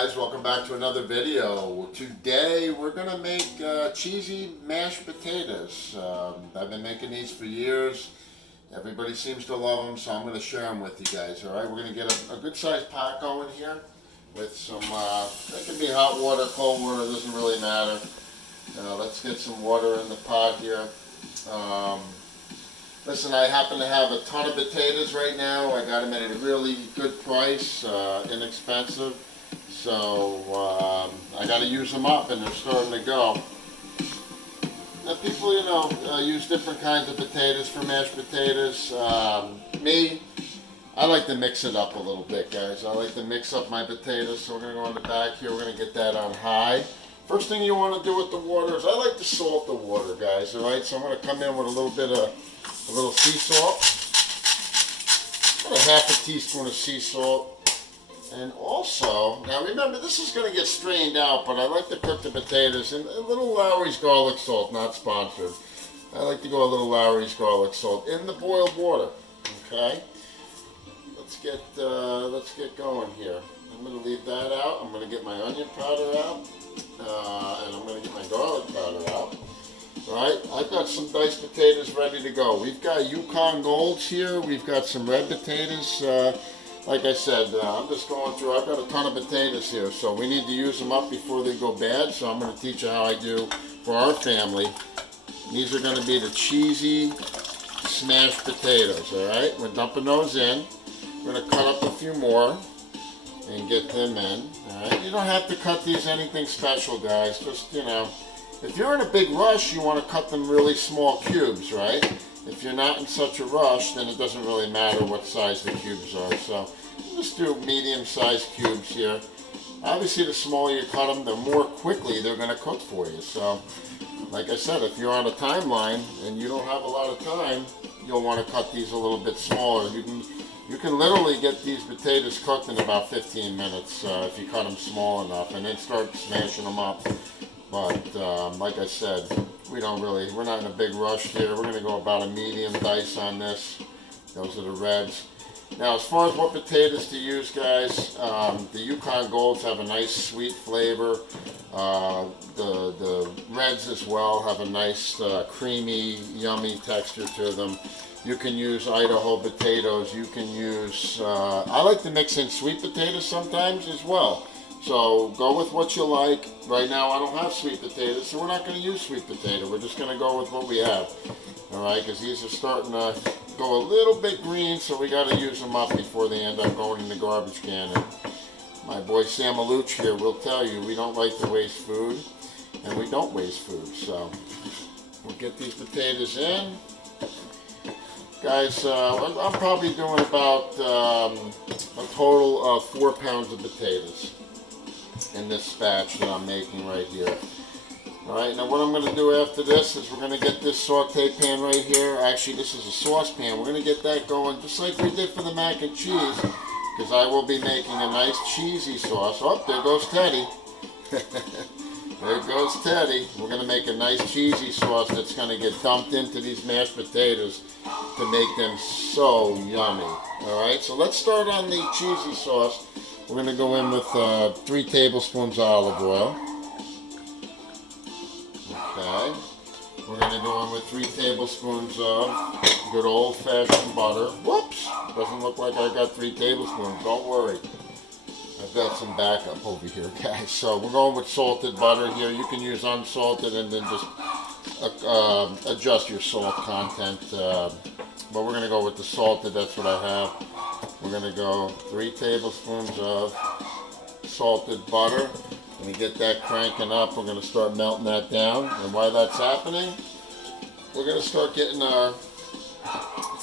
guys, welcome back to another video. Today we're going to make cheesy mashed potatoes. I've been making these for years. Everybody seems to love them, so I'm going to share them with you guys. Alright, we're going to get a good sized pot going here with some, that can be hot water, cold water, doesn't really matter. Let's get some water in the pot here. Listen, I happen to have a ton of potatoes right now. I got them at a really good price, inexpensive. So I got to use them up, and they're starting to go. Now people, use different kinds of potatoes for mashed potatoes. Me, I like to mix it up a little bit, guys. I like to mix up my potatoes. So we're going to go on the back here. We're going to get that on high. First thing you want to do with the water is I like to salt the water, guys. All right, so I'm going to come in with a little bit of sea salt, about a half a teaspoon of sea salt. And also, now remember, this is going to get strained out, but I like to cook the potatoes in a little Lowry's garlic salt, not sponsored. I like to go a little Lowry's garlic salt in the boiled water. Okay, let's get going here. I'm going to leave that out. I'm going to get my onion powder out, and I'm going to get my garlic powder out. All right, I've got some diced potatoes ready to go. We've got Yukon Golds here. We've got some red potatoes. Like I said, I'm just going through, I've got a ton of potatoes here, so we need to use them up before they go bad, so I'm going to teach you how I do for our family. These are going to be the cheesy smashed potatoes, alright? We're dumping those in. We're going to cut up a few more and get them in, alright? You don't have to cut these anything special, guys, just, if you're in a big rush, you want to cut them really small cubes, right? If you're not in such a rush, then it doesn't really matter what size the cubes are. So just do medium-sized cubes here. Obviously, the smaller you cut them, the more quickly they're going to cook for you. So, like I said, if you're on a timeline and you don't have a lot of time, you'll want to cut these a little bit smaller. You can literally get these potatoes cooked in about 15 minutes if you cut them small enough, and then start smashing them up. But like I said, we're not in a big rush here. We're going to go about a medium dice on this. Those are the reds. Now, as far as what potatoes to use, guys, the Yukon Golds have a nice sweet flavor. The reds as well have a nice creamy, yummy texture to them. You can use Idaho potatoes. You can use, I like to mix in sweet potatoes sometimes as well. So go with what you like. Right now I don't have sweet potatoes, so we're not going to use sweet potato. We're just going to go with what we have. Alright, because these are starting to go a little bit green, so we got to use them up before they end up going in the garbage can. And my boy Sam Aluch here will tell you we don't like to waste food, and we don't waste food. So we'll get these potatoes in. Guys, I'm probably doing about a total of 4 pounds of potatoes in this batch that I'm making right here. Alright, now what I'm going to do after this is we're going to get this saute pan right here. Actually, this is a saucepan. We're going to get that going just like we did for the mac and cheese, because I will be making a nice cheesy sauce. Oh, there goes Teddy. There goes Teddy. We're going to make a nice cheesy sauce that's going to get dumped into these mashed potatoes to make them so yummy. Alright, so let's start on the cheesy sauce. We're going to go in with 3 tablespoons of olive oil. Okay. We're going to go in with 3 tablespoons of good old-fashioned butter. Whoops! Doesn't look like I got 3 tablespoons. Don't worry. I've got some backup over here, guys. So we're going with salted butter here. You can use unsalted and then just adjust your salt content. But we're going to go with the salted. That's what I have. We're going to go 3 tablespoons of salted butter. When we get that cranking up, we're going to start melting that down. And while that's happening, we're going to start getting our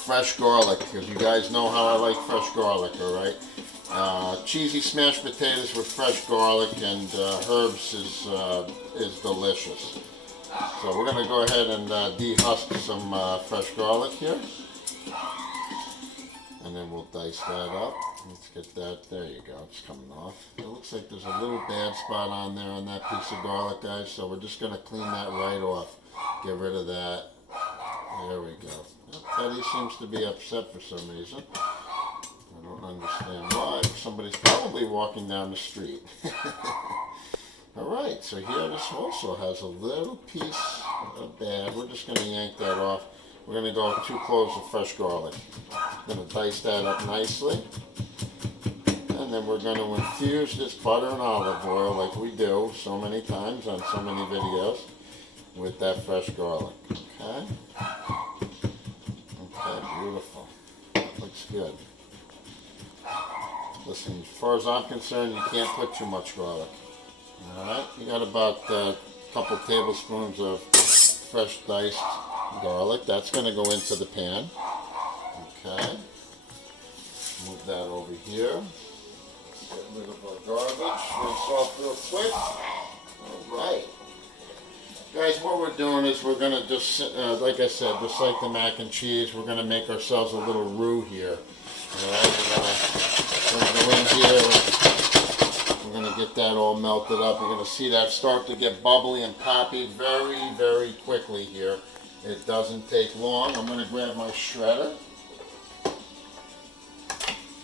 fresh garlic, because you guys know how I like fresh garlic, alright? Cheesy smashed potatoes with fresh garlic and herbs is delicious. So we're going to go ahead and dehusk some fresh garlic here. And then we'll dice that up. Let's get that. There you go. It's coming off. It looks like there's a little bad spot on there on that piece of garlic, guys. So we're just going to clean that right off. Get rid of that. There we go. Teddy seems to be upset for some reason. I don't understand why. somebody's probably walking down the street. Alright, so here this also has a little piece of bad. We're just going to yank that off. We're going to go 2 cloves of fresh garlic. Going to dice that up nicely. And then we're going to infuse this butter and olive oil like we do so many times on so many videos with that fresh garlic. Okay? Okay, beautiful. That looks good. Listen, as far as I'm concerned, you can't put too much garlic. Alright, you got about a couple tablespoons of fresh diced garlic. That's going to go into the pan. Okay. Move that over here. Get rid of our garbage. Rinse off real quick. Alright. Guys, what we're doing is we're going to just, like I said, just like the mac and cheese, we're going to make ourselves a little roux here. Alright, we're going to go in here. We're going to get that all melted up. You're going to see that start to get bubbly and poppy very, very quickly here. It doesn't take long. I'm going to grab my shredder.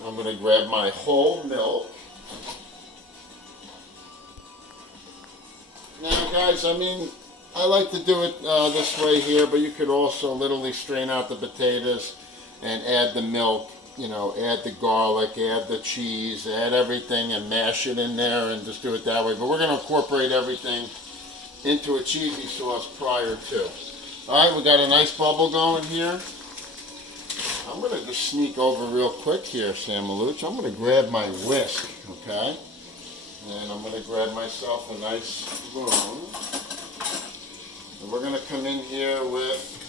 I'm going to grab my whole milk. Now guys, I mean, I like to do it this way here, but you could also literally strain out the potatoes and add the milk. You know, add the garlic, add the cheese, add everything and mash it in there and just do it that way. But we're going to incorporate everything into a cheesy sauce prior to. Alright, we got a nice bubble going here. I'm going to just sneak over real quick here, Sam Maluch. I'm going to grab my whisk, okay? And I'm going to grab myself a nice spoon. And we're going to come in here with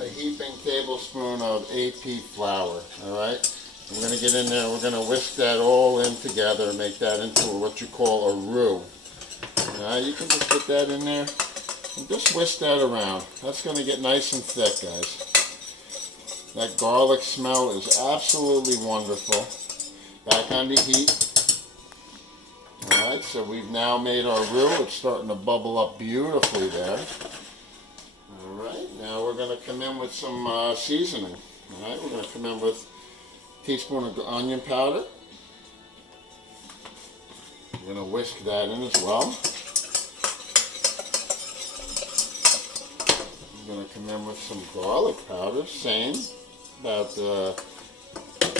a heaping tablespoon of AP flour, alright? We're going to get in there, we're going to whisk that all in together and make that into what you call a roux. Now you can just put that in there and just whisk that around. That's going to get nice and thick, guys. That garlic smell is absolutely wonderful. Back on the heat. Alright, so we've now made our roux. It's starting to bubble up beautifully there. Alright, now we're going to come in with some seasoning. Alright, we're going to come in with a teaspoon of onion powder. We're going to whisk that in as well. We're going to come in with some garlic powder, same, about a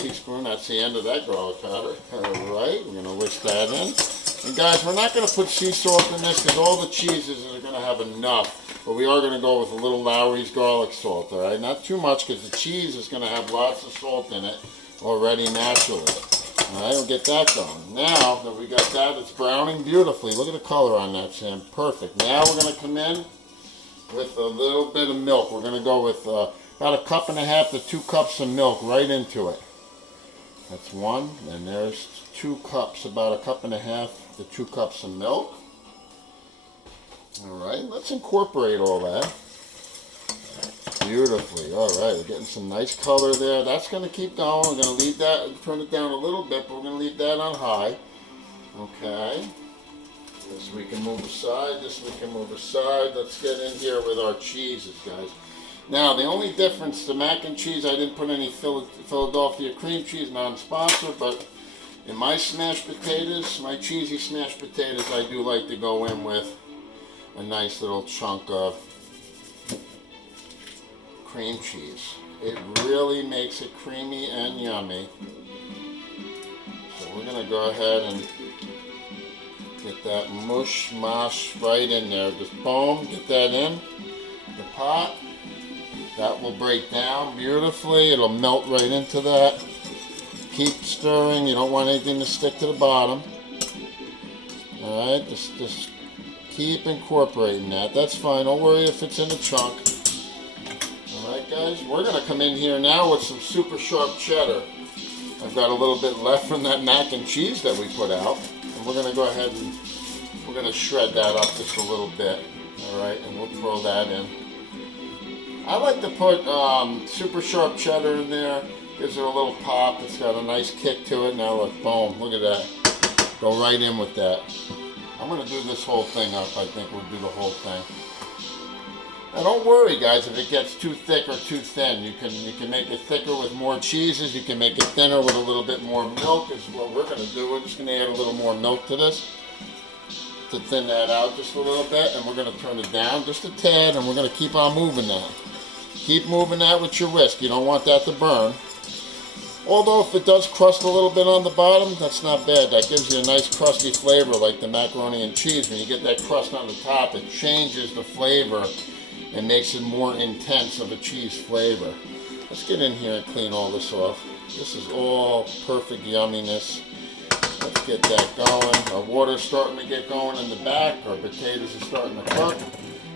teaspoon. That's the end of that garlic powder. Alright, we're going to whisk that in. And guys, we're not going to put sea salt in this because all the cheeses are going to have enough. But we are going to go with a little Lowry's garlic salt, alright? Not too much because the cheese is going to have lots of salt in it already naturally. Alright, we'll get that going. Now that we got that, it's browning beautifully. Look at the color on that, Sam. Perfect. Now we're going to come in with a little bit of milk. We're going to go with about 1.5 cups to 2 cups of milk right into it. That's one. And there's 2 cups, about 1.5 cups to 2 cups of milk. Alright, let's incorporate all that beautifully. Alright, we're getting some nice color there. That's going to keep going. We're going to leave that, turn it down a little bit, but we're going to leave that on high. Okay. This we can move aside, this we can move aside. Let's get in here with our cheeses, guys. Now, the only difference, the mac and cheese, I didn't put any Philadelphia cream cheese, non-sponsored, but in my smashed potatoes, my cheesy smashed potatoes, I do like to go in with a nice little chunk of cream cheese. It really makes it creamy and yummy. So we're going to go ahead and get that mush mash right in there. Just boom, get that in the pot. That will break down beautifully. It'll melt right into that. Keep stirring. You don't want anything to stick to the bottom. Alright, just keep incorporating that. That's fine. Don't worry if it's in a chunk. Alright guys, we're going to come in here now with some super sharp cheddar. I've got a little bit left from that mac and cheese that we put out. And we're going to go ahead and we're going to shred that up just a little bit. Alright, and we'll throw that in. I like to put super sharp cheddar in there. Gives it a little pop. It's got a nice kick to it. Now look, boom, look at that. Go right in with that. I'm going to do this whole thing up. I think we'll do the whole thing. Now don't worry guys if it gets too thick or too thin. You can make it thicker with more cheeses. You can make it thinner with a little bit more milk is what we're going to do. We're just going to add a little more milk to this to thin that out just a little bit, and we're going to turn it down just a tad, and we're going to keep on moving that. Keep moving that with your whisk. You don't want that to burn. Although if it does crust a little bit on the bottom, that's not bad. That gives you a nice crusty flavor like the macaroni and cheese. When you get that crust on the top, it changes the flavor and makes it more intense of a cheese flavor. Let's get in here and clean all this off. This is all perfect yumminess. Let's get that going. Our water's starting to get going in the back. Our potatoes are starting to cook.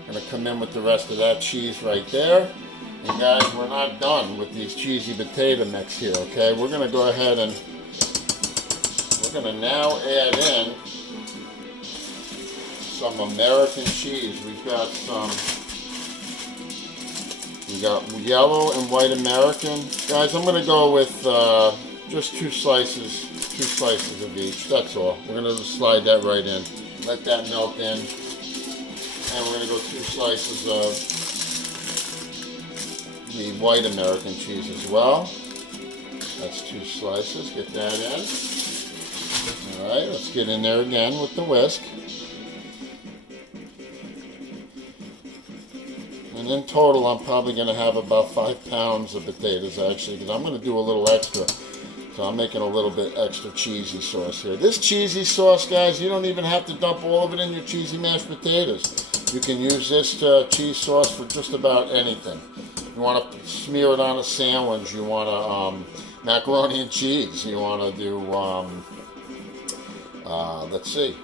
I'm going to come in with the rest of that cheese right there. And guys, we're not done with these cheesy potato mix here, okay? We're going to go ahead and we're going to now add in some American cheese. We got yellow and white American. Guys, I'm going to go with just two slices of each. That's all. We're going to slide that right in. Let that melt in. And we're going to go 2 slices of the white American cheese as well. That's 2 slices. Get that in. Alright, let's get in there again with the whisk. And in total, I'm probably going to have about 5 pounds of potatoes actually, because I'm going to do a little extra. So I'm making a little bit extra cheesy sauce here. This cheesy sauce, guys, you don't even have to dump all of it in your cheesy mashed potatoes. You can use this cheese sauce for just about anything. You want to smear it on a sandwich. You want to macaroni and cheese. You want to do, let's see,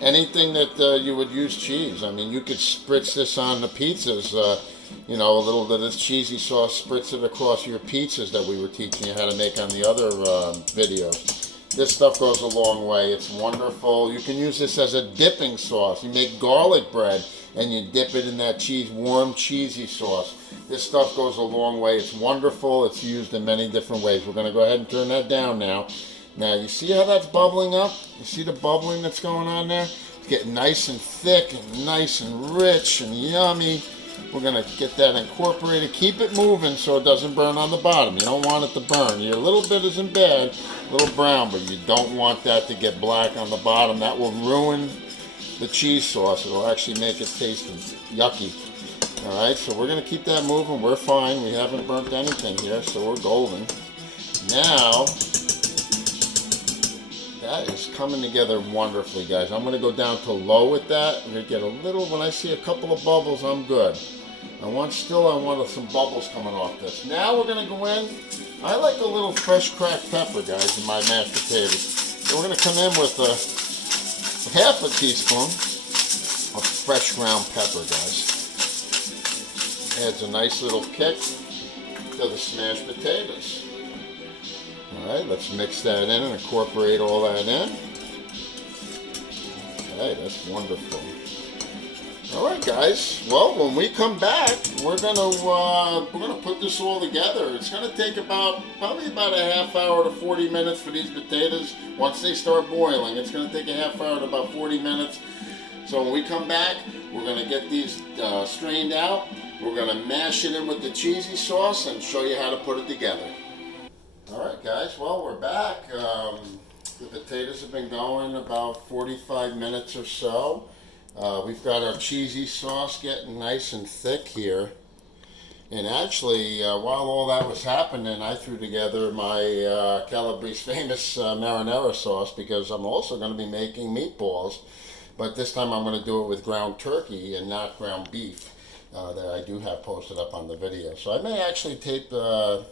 anything that you would use cheese. I mean, you could spritz this on the pizzas. You know, a little bit of this cheesy sauce, spritz it across your pizzas that we were teaching you how to make on the other videos. This stuff goes a long way. It's wonderful. You can use this as a dipping sauce. You make garlic bread and you dip it in that warm cheesy sauce. This stuff goes a long way. It's wonderful. It's used in many different ways. We're going to go ahead and turn that down now. Now, you see how that's bubbling up? You see the bubbling that's going on there? It's getting nice and thick and nice and rich and yummy. We're going to get that incorporated. Keep it moving so it doesn't burn on the bottom. You don't want it to burn. Your little bit isn't bad, a little brown, but you don't want that to get black on the bottom. That will ruin the cheese sauce. It'll actually make it taste yucky. Alright, so we're going to keep that moving. We're fine. We haven't burnt anything here, so we're golden. Now, that is coming together wonderfully, guys. I'm going to go down to low with that. I'm going to get a little, when I see a couple of bubbles, I'm good. I want some bubbles coming off this. Now we're going to go in. I like a little fresh cracked pepper, guys, in my mashed potatoes. So we're going to come in with half a teaspoon of fresh ground pepper, guys. Adds a nice little kick to the smashed potatoes. Alright, let's mix that in and incorporate all that in. Okay, that's wonderful. Alright guys, well when we come back, we're gonna put this all together. It's gonna take probably about a half hour to 40 minutes for these potatoes. Once they start boiling, it's gonna take a half hour to about 40 minutes. So when we come back, we're gonna get these strained out. We're gonna mash it in with the cheesy sauce and show you how to put it together. Alright guys, well we're back. The potatoes have been going about 45 minutes or so. We've got our cheesy sauce getting nice and thick here. And actually, while all that was happening, I threw together my Calabrese famous marinara sauce because I'm also going to be making meatballs. But this time I'm going to do it with ground turkey and not ground beef that I do have posted up on the video. So I may actually tape the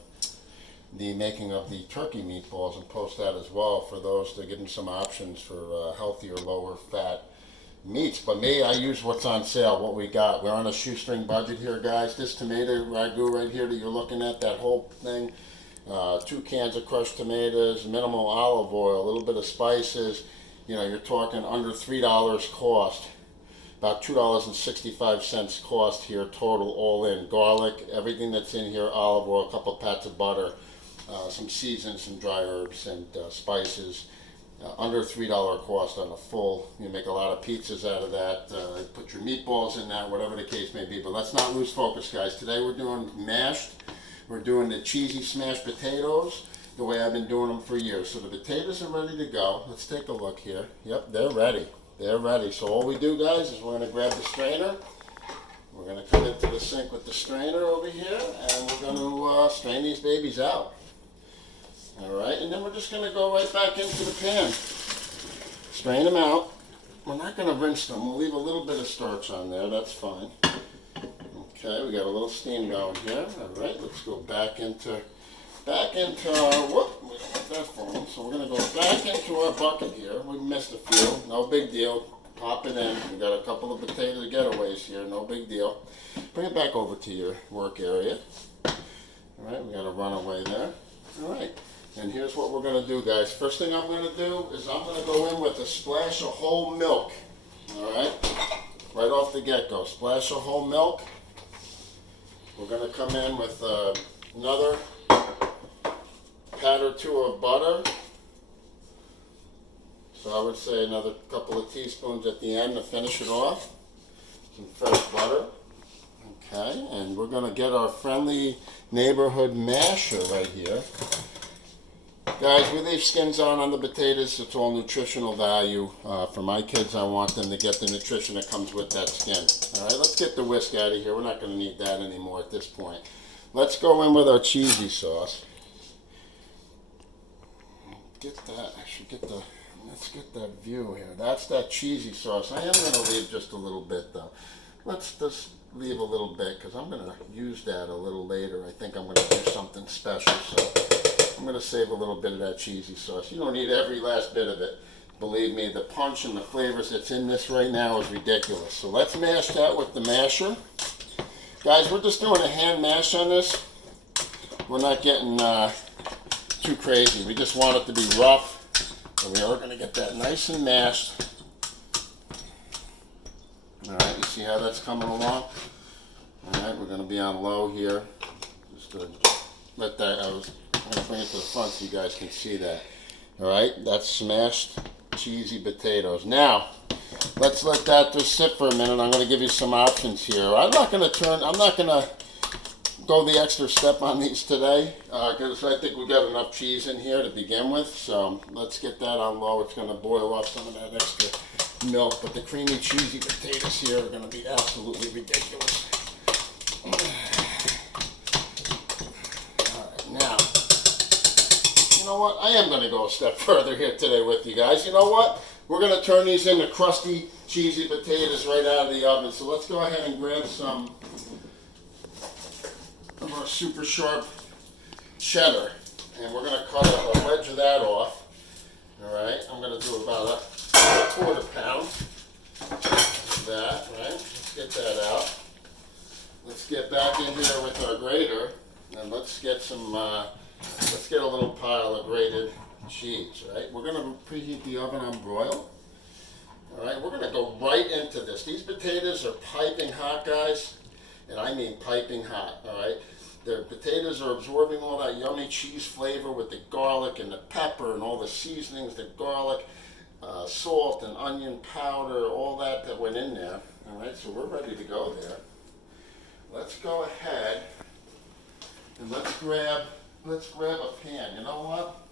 making of the turkey meatballs and post that as well for those to give them some options for healthier, lower fat meats. But me, I use what's on sale, what we got. We're on a shoestring budget here, guys. This tomato ragu right here that you're looking at, that whole thing, 2 cans of crushed tomatoes, minimal olive oil, a little bit of spices. You know, you're talking under $3 cost. About $2.65 cost here total, all in. Garlic, everything that's in here, olive oil, a couple of pats of butter, some seasons, some dry herbs and spices. under $3 cost on a full. You make a lot of pizzas out of that. Put your meatballs in that, whatever the case may be. But let's not lose focus, guys. Today we're doing mashed. We're doing the cheesy smashed potatoes the way I've been doing them for years. So the potatoes are ready to go. Let's take a look here. Yep, they're ready. They're ready. So all we do, guys, is we're going to grab the strainer. We're going to come into the sink with the strainer over here, and we're going to strain these babies out. All right, and then we're just going to go right back into the pan. Strain them out. We're not going to rinse them. We'll leave a little bit of starch on there. That's fine. Okay, we got a little steam going here. All right, let's go back into our, whoop, we don't want that falling. So we're going to go back into our bucket here. We missed a few. No big deal. Pop it in. We got a couple of potato getaways here. No big deal. Bring it back over to your work area. All right, we got a runaway there. All right. And here's what we're going to do, guys. First thing I'm going to do is I'm going to go in with a splash of whole milk. All right? Right off the get-go. Splash of whole milk. We're going to come in with another pat or two of butter. So I would say another couple of teaspoons at the end to finish it off. Some fresh butter. Okay, and we're going to get our friendly neighborhood masher right here. Guys, we leave skins on the potatoes. It's all nutritional value. For my kids, I want them to get the nutrition that comes with that skin. All right, let's get the whisk out of here. We're not going to need that anymore at this point. Let's go in with our cheesy sauce. Get that. I should get the. Let's get that view here. That's that cheesy sauce. I am going to leave just a little bit, though. Let's just leave a little bit because I'm going to use that a little later. I think I'm going to do something special. So I'm going to save a little bit of that cheesy sauce. You don't need every last bit of it. Believe me, the punch and the flavors that's in this right now is ridiculous. So let's mash that with the masher. Guys, we're just doing a hand mash on this. We're not getting too crazy. We just want it to be rough. And we are going to get that nice and mashed. All right, you see how that's coming along? All right, we're going to be on low here. Just to let that, I'm going to bring it to the front so you guys can see that. All right, that's smashed cheesy potatoes. Now, let's let that just sit for a minute. I'm going to give you some options here. I'm not going to go the extra step on these today because I think we got enough cheese in here to begin with. So let's get that on low. It's going to boil off some of that extra milk, but the creamy cheesy potatoes here are going to be absolutely ridiculous. All right, now, you know what? I am going to go a step further here today with you guys. You know what? We're going to turn these into crusty cheesy potatoes right out of the oven. So let's go ahead and grab some of our super sharp cheddar, and we're going to cut a wedge of that off. All right, I'm going to do about a quarter pound of that. Right, let's get that out. Let's get back in here with our grater, and let's get some. Let's get a little pile of grated cheese. Right, we're going to preheat the oven on broil. All right, we're going to go right into this. These potatoes are piping hot, guys. And I mean piping hot, all right? The potatoes are absorbing all that yummy cheese flavor with the garlic and the pepper and all the seasonings, the garlic, salt and onion powder, all that went in there. All right, so we're ready to go there. Let's go ahead and let's grab a pan. You know what?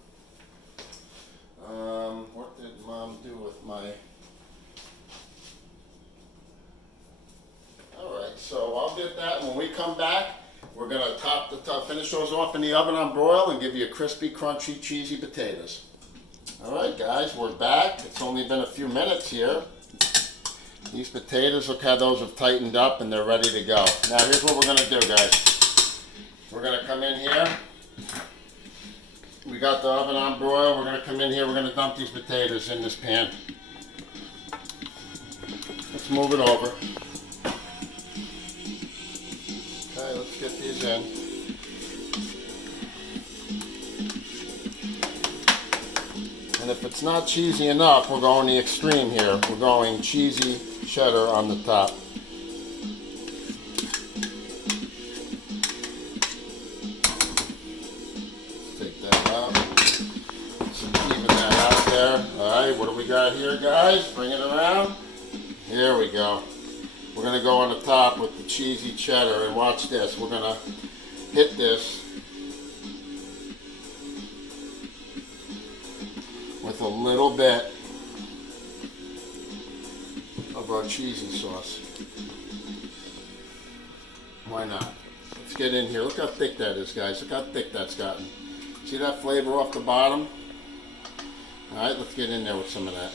What did Mom do with my... Alright, so I'll get that. When we come back, we're going to finish those off in the oven on broil and give you a crispy, crunchy, cheesy potatoes. Alright guys, we're back. It's only been a few minutes here. These potatoes, look how those have tightened up and they're ready to go. Now here's what we're going to do, guys. We're going to come in here. We got the oven on broil. We're going to come in here. We're going to dump these potatoes in this pan. Let's move it over. Okay, let's get these in. And if it's not cheesy enough, we're going the extreme here. We're going cheesy cheddar on the top. Take that out. Even that out there. right, what do we got here, guys? Bring it around. Here we go. We're gonna go on the top with the cheesy cheddar, and watch this. We're gonna hit this with a little bit of our cheesy sauce. Why not? Let's get in here. Look how thick that is, guys. Look how thick that's gotten. See that flavor off the bottom? All right, let's get in there with some of that.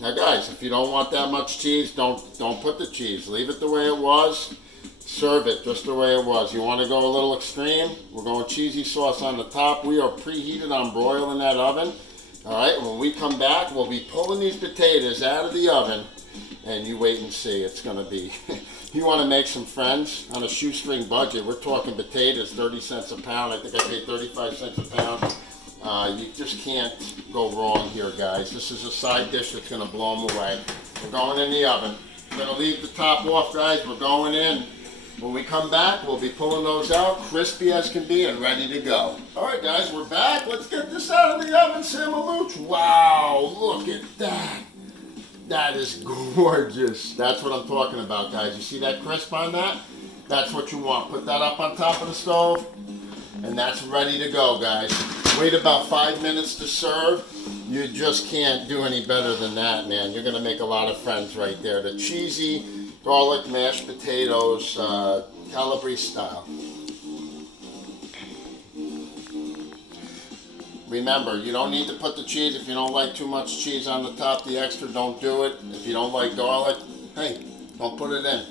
Now, guys, if you don't want that much cheese, don't put the cheese. Leave it the way it was. Serve it just the way it was. You want to go a little extreme? We're going cheesy sauce on the top. We are preheated on broil in that oven. All right, when we come back, we'll be pulling these potatoes out of the oven, and you wait and see. It's going to be, you want to make some friends on a shoestring budget. We're talking potatoes, 30 cents a pound. I think I paid 35 cents a pound. You just can't go wrong here, guys. This is a side dish that's going to blow them away. We're going in the oven. We're going to leave the top off, guys. We're going in. When we come back, we'll be pulling those out, crispy as can be and ready to go. All right, guys, we're back. Let's get this out of the oven, Samalooch. Wow, look at that. That is gorgeous. That's what I'm talking about, guys. You see that crisp on that? That's what you want. Put that up on top of the stove, and that's ready to go, guys. Wait about 5 minutes to serve. You just can't do any better than that, man. You're going to make a lot of friends right there. The cheesy garlic mashed potatoes, Calabrese style. Remember, you don't need to put the cheese. If you don't like too much cheese on the top, the extra, don't do it. If you don't like garlic, hey, don't put it in.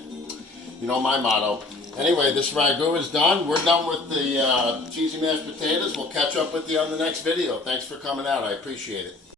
You know my motto. Anyway, this ragu is done. We're done with the cheesy mashed potatoes. We'll catch up with you on the next video. Thanks for coming out. I appreciate it.